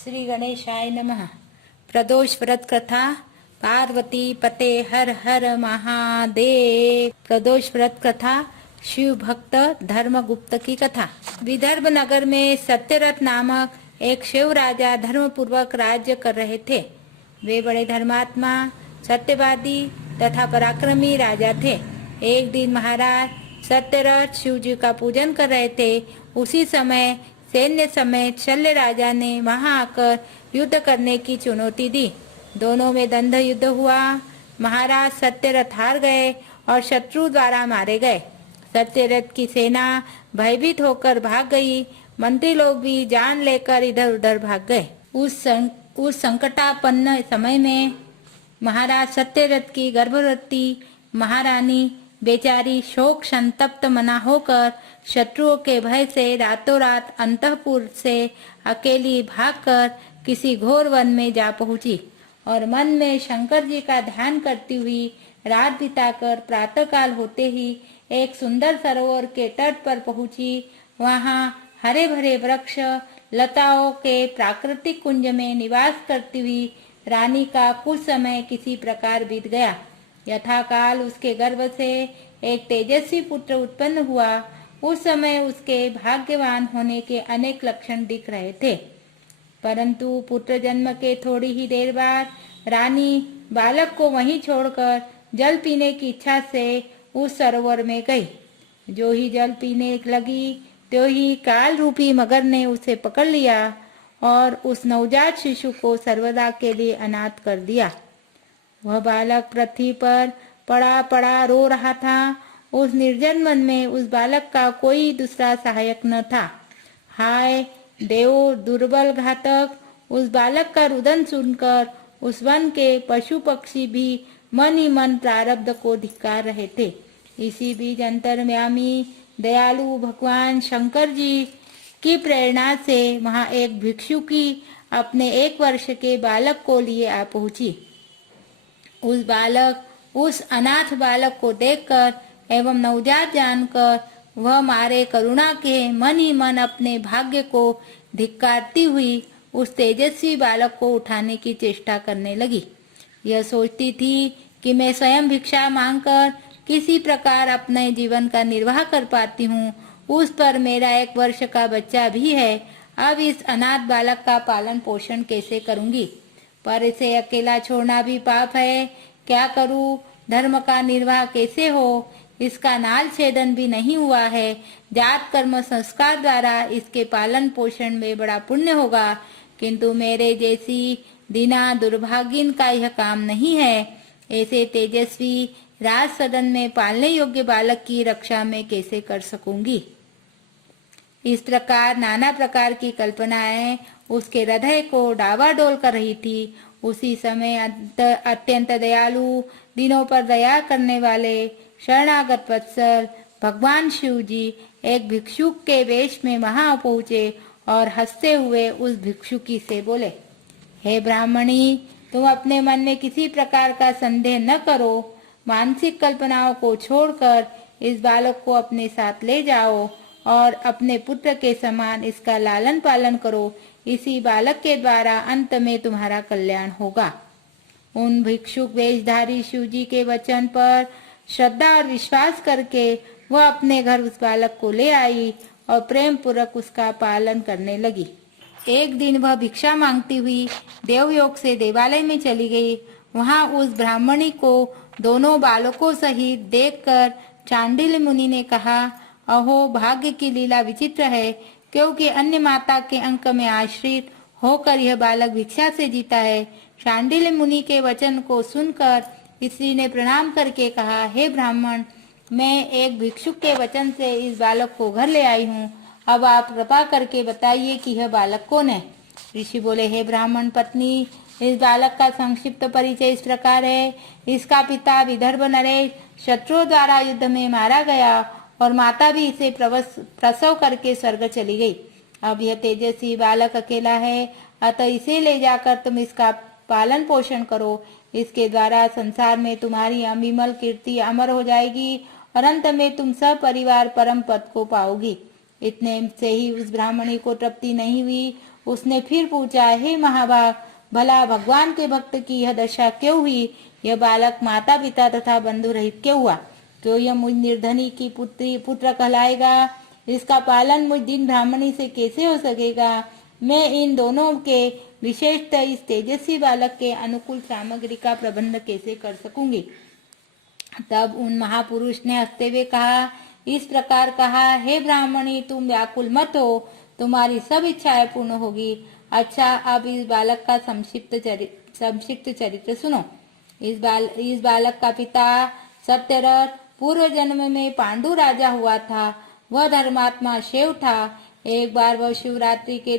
श्री गणेशाय नमः। प्रदोष व्रत कथा। पार्वती पते हर हर महादेव। प्रदोष व्रत कथा शिव भक्त धर्मगुप्त की कथा। विदर्भ नगर में सत्यरथ नामक एक शिव राजा धर्मपूर्वक राज्य कर रहे थे। वे बड़े धर्मात्मा, सत्यवादी तथा पराक्रमी राजा थे। एक दिन महाराज सत्यरथ शिव जी का पूजन कर रहे थे। उसी समय सैन्य समेत शल्य राजा ने वहां आकर युद्ध करने की चुनौती दी। दोनों में दंड युद्ध हुआ। महाराज सत्यरथ हार गए और शत्रु द्वारा मारे गए। सत्यरथ की सेना भयभीत होकर भाग गई। मंत्री लोग भी जान लेकर इधर उधर भाग गए। उस संकटापन्न समय में महाराज सत्यरथ की गर्भवती महारानी बेचारी शोक संतप्त मना होकर शत्रुओं के भय से रातों रात अंतःपुर से अकेली भागकर किसी घोर वन में जा पहुंची और मन में शंकर जी का ध्यान करती हुई रात बिताकर प्रातःकाल होते ही एक सुंदर सरोवर के तट पर पहुंची। वहां हरे भरे वृक्ष लताओं के प्राकृतिक कुंज में निवास करती हुई रानी का कुछ समय किसी प्रकार बीत गया। यथाकाल उसके गर्भ से एक तेजस्वी पुत्र उत्पन्न हुआ। उस समय उसके भाग्यवान होने के अनेक लक्षण दिख रहे थे, परंतु पुत्र जन्म के थोड़ी ही देर बाद रानी बालक को वहीं छोड़कर जल पीने की इच्छा से उस सरोवर में गई। जो ही जल पीने लगी तो ही काल रूपी मगर ने उसे पकड़ लिया और उस नवजात शिशु को सर्वदा के लिए अनाथ कर दिया। वह बालक पृथ्वी पर पड़ा पड़ा रो रहा था। उस निर्जन वन में उस बालक का कोई दूसरा सहायक न था। हाय देव दुर्बल घातक! उस बालक का रुदन सुनकर उस वन के पशु पक्षी भी मन ही मन प्रारब्ध को धिक्कार रहे थे। इसी बीच अंतर्यामी दयालु भगवान शंकर जी की प्रेरणा से वहां एक भिक्षुकी अपने 1 वर्ष के बालक को लिए आ पहुंची। उस अनाथ बालक को देखकर एवं नवजात जानकर वह मारे करुणा के मन ही मन अपने भाग्य को धिक्कारती हुई उस तेजस्वी बालक को उठाने की चेष्टा करने लगी। यह सोचती थी कि मैं स्वयं भिक्षा मांगकर किसी प्रकार अपने जीवन का निर्वाह कर पाती हूँ। उस पर मेरा 1 वर्ष का बच्चा भी है। अब इस अनाथ बालक का पालन पोषण कैसे करूंगी? पर इसे अकेला छोड़ना भी पाप है। क्या करूं? धर्म का निर्वाह कैसे हो? इसका नाल छेदन भी नहीं हुआ है। जात कर्म संस्कार द्वारा इसके पालन पोषण में बड़ा पुण्य होगा, किंतु मेरे जैसी दीना दुर्भागिन का यह काम नहीं है। ऐसे तेजस्वी राज सदन में पालने योग्य बालक की रक्षा में कैसे कर सकूंगी? इस प्रकार नाना प्रकार की कल्पनाएं उसके हृदय को डावाडोल कर रही थी। उसी समय अत्यंत दयालु, दिनों पर दया करने वाले, शरणागत वत्सल भगवान शिव जी एक भिक्षुक के वेश में वहां पहुंचे और हंसते हुए उस भिक्षुकी से बोले, हे ब्राह्मणी, तुम अपने मन में किसी प्रकार का संदेह न करो। मानसिक कल्पनाओं को छोड़कर इस बालक को अपने साथ ले जाओ और अपने पुत्र के समान इसका लालन पालन करो। इसी बालक के द्वारा अंत में तुम्हारा कल्याण होगा। उन भिक्षुक वेशधारी शिव जी के वचन पर श्रद्धा और विश्वास करके वह अपने घर उस बालक को ले आई और प्रेम पूर्वक उसका पालन करने लगी। एक दिन वह भिक्षा मांगती हुई देवयोग से देवालय में चली गई। वहां उस ब्राह्मणी को दोनों बालकों सहित देखकर चांडिल मुनि ने कहा, अहो भाग्य की लीला विचित्र है, क्योंकि अन्य माता के अंक में आश्रित होकर यह बालक भिक्षा से जीता है। शांडिल्य मुनि के वचन को सुनकर स्त्री ने प्रणाम करके कहा, हे ब्राह्मण, मैं एक भिक्षुक के वचन से इस बालक को घर ले आई हूँ। अब आप कृपा करके बताइए कि यह बालक कौन है? ऋषि बोले, हे ब्राह्मण पत्नी, इस बालक का संक्षिप्त परिचय इस प्रकार है। इसका पिता विदर्भ नरेश शत्रुओं द्वारा युद्ध में मारा गया और माता भी इसे प्रसव करके स्वर्ग चली गई। अब यह तेजस्वी बालक अकेला है, अतः इसे ले जाकर तुम इसका पालन पोषण करो। इसके द्वारा संसार में तुम्हारी अविमल कीर्ति अमर हो जाएगी और अंत में तुम सब परिवार परम पद को पाओगी। इतने से ही उस ब्राह्मणी को तृप्ति नहीं हुई। उसने फिर पूछा, हे महाभाग, भला भगवान के भक्त की यह दशा क्यों हुई? यह बालक माता पिता तथा बंधु रहित क्यों हुआ? क्यों यह मुझ निर्धनी की पुत्र कहलाएगा? इसका पालन मुझ दिन ब्राह्मणी से कैसे हो सकेगा? मैं इन दोनों के विशेषतः इस तेजस्वी बालक के अनुकूल सामग्री का प्रबंध कैसे कर सकूंगी? तब उन महापुरुष ने हंसते हुए कहा, इस प्रकार कहा, हे ब्राह्मणी, तुम व्याकुल मत हो, तुम्हारी सब इच्छाएं पूर्ण होगी। अच्छा, अब इस बालक का संक्षिप्त चरित्र सुनो। इस बालक का पिता सत्यरथ पूर्व जन्म में पांडु राजा हुआ था। वह धर्मात्मा शिव था। एक बार वह शिवरात्रि के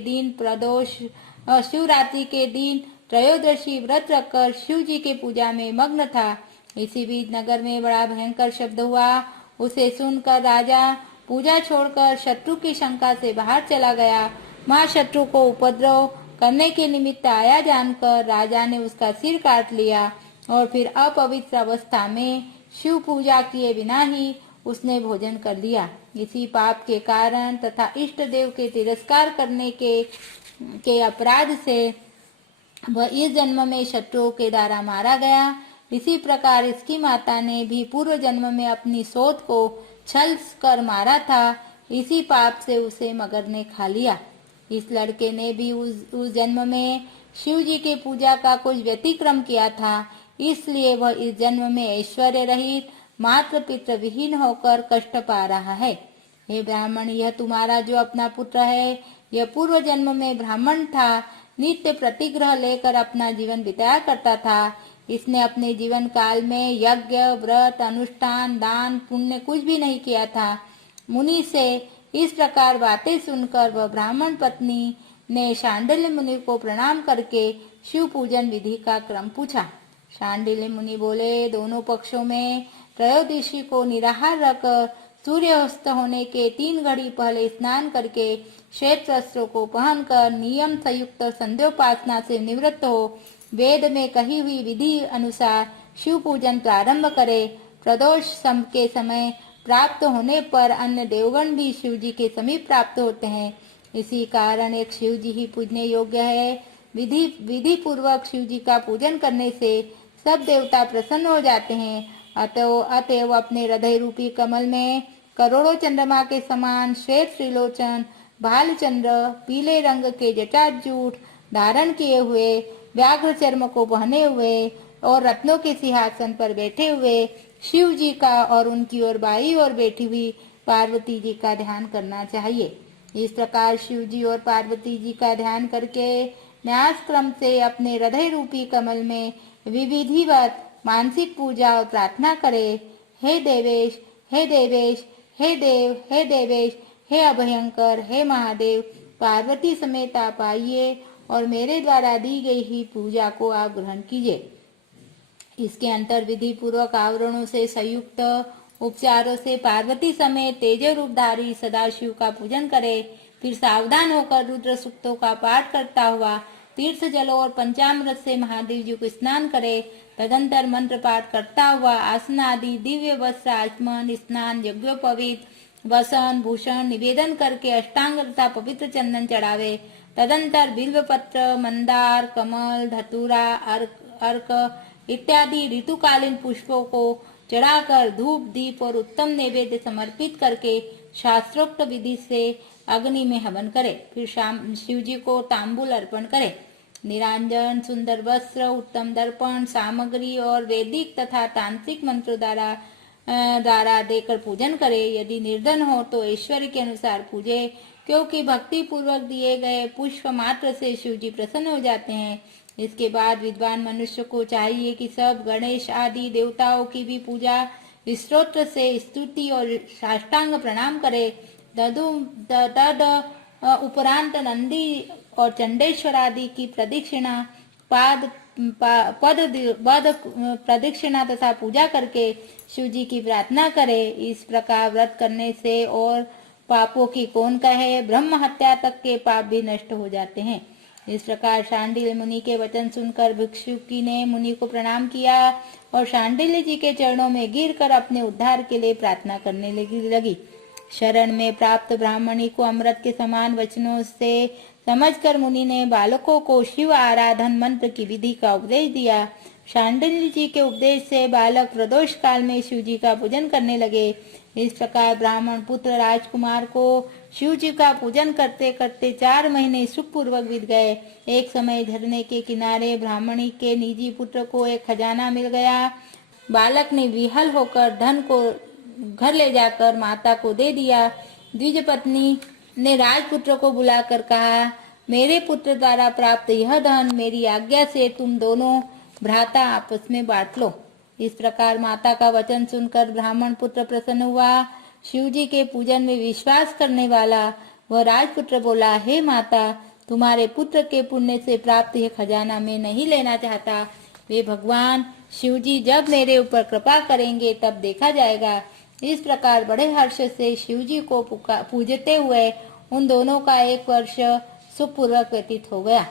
दिन त्रयोदशी व्रत रखकर शिव जी के पूजा में मग्न था। इसी बीच नगर में बड़ा भयंकर शब्द हुआ। उसे सुनकर राजा पूजा छोड़कर शत्रु की शंका से बाहर चला गया। महाशत्रु को उपद्रव करने के निमित्त आया जानकर राजा ने उसका सिर काट लिया और फिर अपवित्र अवस्था में शिव पूजा किए बिना ही उसने भोजन कर लिया। इसी पाप के कारण तथा इष्ट देव के तिरस्कार करने के अपराध से वह इस जन्म में शत्रुओं के द्वारा मारा गया। इसी प्रकार इसकी माता ने भी पूर्व जन्म में अपनी सोत को छल कर मारा था। इसी पाप से उसे मगर ने खा लिया। इस लड़के ने भी उस जन्म में शिव जी के पूजा का कुछ व्यतिक्रम किया था, इसलिए वह इस जन्म में ऐश्वर्य रहित मात्र पितृ विहीन होकर कष्ट पा रहा है। हे ब्राह्मण, यह तुम्हारा जो अपना पुत्र है, यह पूर्व जन्म में ब्राह्मण था। नित्य प्रतिग्रह लेकर अपना जीवन बिताया करता था। इसने अपने जीवन काल में यज्ञ, व्रत, अनुष्ठान, दान, पुण्य कुछ भी नहीं किया था। मुनि से इस प्रकार बातें सुनकर वह ब्राह्मण पत्नी ने शांडिल्य मुनि को प्रणाम करके शिव पूजन विधि का क्रम पूछा। शांडिल्य मुनि बोले, दोनों पक्षों में त्रयोदशी को निराहार रखकर सूर्यास्त होने के 3 घड़ी पहले स्नान करके श्वेत वस्त्रों को पहनकर नियम संयुक्त संध्योपासना से निवृत्त हो वेद में कही हुई विधि अनुसार शिव पूजन प्रारंभ करे। प्रदोष के समय प्राप्त होने पर अन्य देवगण भी शिव जी के समीप प्राप्त होते हैं। इसी कारण एक शिव जी ही पूजने योग्य है। विधि पूर्वक शिव जी का पूजन करने से सब देवता प्रसन्न हो जाते हैं। अतएव अपने हृदय रूपी कमल में करोड़ों चंद्रमा के समान श्वेत त्रिलोचन भालचंद्र पीले रंग के जटाजूट धारण किए हुए, व्याघ्र चर्म को पहने हुए और रत्नों के सिंहासन पर बैठे हुए शिव जी का और उनकी ओर बाई ओर बैठी हुई पार्वती जी का ध्यान करना चाहिए। इस प्रकार शिव जी और पार्वती जी का ध्यान करके न्यास क्रम से अपने हृदय रूपी कमल में विविधिवत मानसिक पूजा और प्रार्थना करे। हे देवेश, हे देवेश, हे देव, हे देवेश, हे अभयंकर, हे महादेव, पार्वती समेत आप आइए और मेरे द्वारा दी गई ही पूजा को आप ग्रहण कीजिए। इसके अंतर विधि पूर्वक आवरणों से संयुक्त उपचारों से पार्वती समेत तेज रूपधारी सदाशिव का पूजन करे। फिर सावधान होकर रुद्र सूक्तों का पाठ करता हुआ तीर्थ जलों और पंचामृत से महादेव जी को स्नान करे। तदंतर मंत्र पाठ करता हुआ आसन आदि दिव्य वस्त्र आचमन स्नान यज्ञोपवीत वसन भूषण निवेदन करके अष्टांग तथा पवित्र चंदन चढ़ावे। तदंतर बिल्वपत्र, मंदार, कमल, धतूरा, अर्क इत्यादि ऋतुकालीन पुष्पों को चढ़ाकर धूप दीप और उत्तम नैवेद्य समर्पित करके शास्त्रोक्त विधि से अग्नि में हवन करे। फिर शिव जी को तांबूल अर्पण करे। निरांजन, सुंदर वस्त्र, उत्तम दर्पण सामग्री और वैदिक तथा तांत्रिक मंत्रों द्वारा देकर पूजन करे। यदि निर्धन हो तो ऐश्वर्य के अनुसार पूजे, क्योंकि भक्ति पूर्वक दिए गए पुष्प मात्र से शिव जी प्रसन्न हो जाते हैं। इसके बाद विद्वान मनुष्य को चाहिए कि सब गणेश आदि देवताओं की भी पूजा स्तोत्र से स्तुति और साष्टांग प्रणाम करे। तद उपरांत नंदी और चंडेश्वर आदि की प्रदक्षिणा पद प्रदक्षिणा तथा पूजा करके शिव जी की प्रार्थना करे। इस प्रकार व्रत करने से और पापों की कौन कहे, ब्रह्म हत्या तक के पाप भी नष्ट हो जाते हैं। इस प्रकार शांडिल्य मुनि के वचन सुनकर भिक्षुकी ने मुनि को प्रणाम किया और शांडिल्य जी के चरणों में गिरकर अपने उद्धार के लिए प्रार्थना करने लगी। शरण में प्राप्त ब्राह्मणी को अमृत के समान वचनों से समझकर मुनि ने बालकों को शिव आराधन मंत्र की विधि का उपदेश दिया। शांडिल्य जी के उपदेश से बालक प्रदोष काल में शिव जी का पूजन करने लगे। इस प्रकार ब्राह्मण पुत्र राजकुमार को शिव जी का पूजन करते करते 4 महीने सुखपूर्वक बीत गए। एक समय झरने के किनारे ब्राह्मणी के निजी पुत्र को एक खजाना मिल गया। बालक ने विहल होकर धन को घर ले जाकर माता को दे दिया। द्विज पत्नी ने राजपुत्र को बुलाकर कहा, मेरे पुत्र द्वारा प्राप्त यह धन मेरी आज्ञा से तुम दोनों भ्राता आपस में बांट लो। इस प्रकार माता का वचन सुनकर ब्राह्मण पुत्र प्रसन्न हुआ। शिव जी के पूजन में विश्वास करने वाला वह राजपुत्र बोला, हे माता, तुम्हारे पुत्र के पुण्य से प्राप्त यह खजाना मैं नहीं लेना चाहता। वे भगवान शिव जी जब मेरे ऊपर कृपा करेंगे तब देखा जाएगा। इस प्रकार बड़े हर्ष से शिव जी को पूजते हुए उन दोनों का 1 वर्ष सुखपूर्वक व्यतीत हो गया।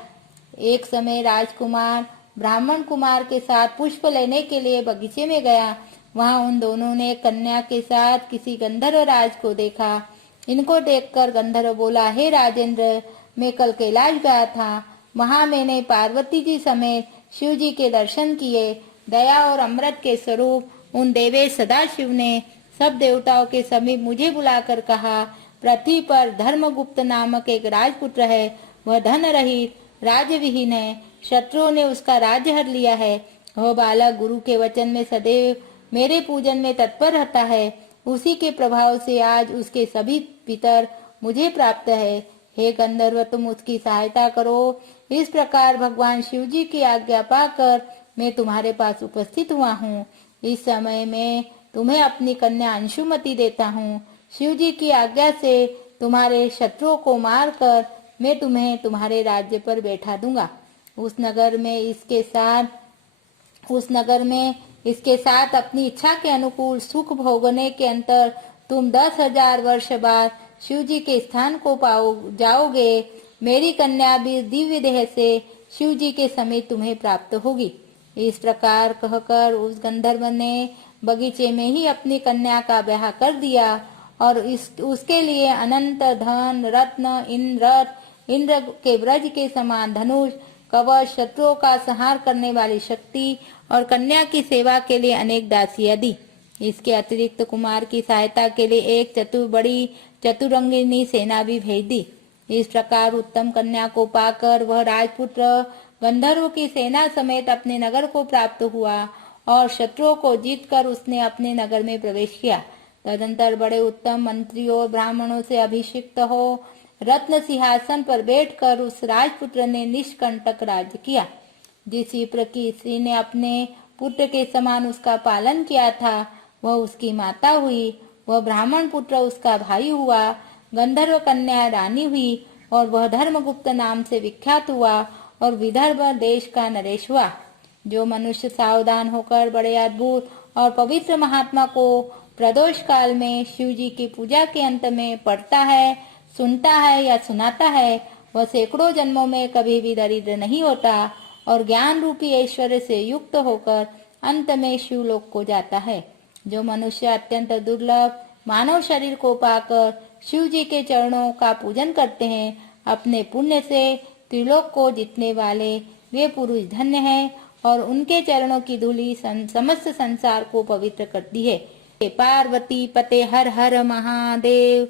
एक समय राजकुमार ब्राह्मण कुमार के साथ पुष्प लेने के लिए बगीचे में गया। वहां उन दोनों ने कन्या के साथ किसी गंधर्व राज को देखा। इनको देखकर गंधर्व बोला, हे राजेंद्र, मैं कल कैलाश गया था। वहां मैंने पार्वती जी समेत शिव जी के दर्शन किए। दया और अमृत के स्वरूप उन देवेश सदाशिव ने सब देवताओं के समीप मुझे बुलाकर कहा, पृथ्वी पर धर्मगुप्त नामक एक राजपुत्र है। वह धन रहित राज्यविहीन है। शत्रुओं ने उसका राज्य हर लिया है। वह बालक गुरु के वचन में सदैव मेरे पूजन में तत्पर रहता है। उसी के प्रभाव से आज उसके सभी पितर मुझे प्राप्त है। हे गंधर्व, तुम उसकी सहायता करो। इस प्रकार भगवान शिव जी की आज्ञा पाकर मैं तुम्हारे पास उपस्थित हुआ हूँ। इस समय मैं तुम्हें अपनी कन्या अंशुमति देता हूँ। शिव जी की आज्ञा से तुम्हारे शत्रुओं को मारकर मैं तुम्हें तुम्हारे राज्य पर बैठा दूंगा। उस नगर में इसके साथ अपनी इच्छा के अनुकूल सुख भोगने के अंतर तुम 10,000 वर्ष बाद शिव जी के स्थान को जाओगे। मेरी कन्या भी दिव्य देह से शिव जी के समीप तुम्हें प्राप्त होगी। इस प्रकार कहकर उस गंधर्व ने बगीचे में ही अपनी कन्या का ब्याह कर दिया और उसके लिए अनंत धन, रत्न, इंद्र के ब्रज के समान धनुष, कवच, शत्रुओं का संहार करने वाली शक्ति और कन्या की सेवा के लिए अनेक दासियां दी। इसके अतिरिक्त कुमार की सहायता के लिए एक बड़ी चतुरंगिनी सेना भी भेज दी। इस प्रकार उत्तम कन्या को पाकर वह राजपुत्र गंधर्व की सेना समेत अपने नगर को प्राप्त हुआ और शत्रुओं को जीतकर उसने अपने नगर में प्रवेश किया। तदंतर बड़े उत्तम मंत्रियों ब्राह्मणों से अभिषिक्त हो रत्न सिंहासन पर बैठकर उस राजपुत्र ने निष्कंटक राज्य किया। जिस विप्र की स्त्री ने अपने पुत्र के समान उसका पालन किया था वह उसकी माता हुई। वह ब्राह्मण पुत्र उसका भाई हुआ। गंधर्व कन्या रानी हुई और वह धर्मगुप्त नाम से विख्यात हुआ और विदर्भ देश का नरेश हुआ। जो मनुष्य सावधान होकर बड़े अद्भुत और पवित्र महात्मा को प्रदोष काल में शिव जी की पूजा के अंत में पढ़ता है, सुनता है या सुनाता है, वह सैकड़ों जन्मों में कभी भी दरिद्र नहीं होता और ज्ञान रूपी ऐश्वर्य से युक्त होकर अंत में शिवलोक को जाता है। जो मनुष्य अत्यंत दुर्लभ मानव शरीर को पाकर शिव जी के चरणों का पूजन करते हैं, अपने पुण्य से त्रिलोक को जीतने वाले वे पुरुष धन्य हैं और उनके चरणों की धूलि समस्त संसार को पवित्र करती है। पार्वती पते हर हर महादेव।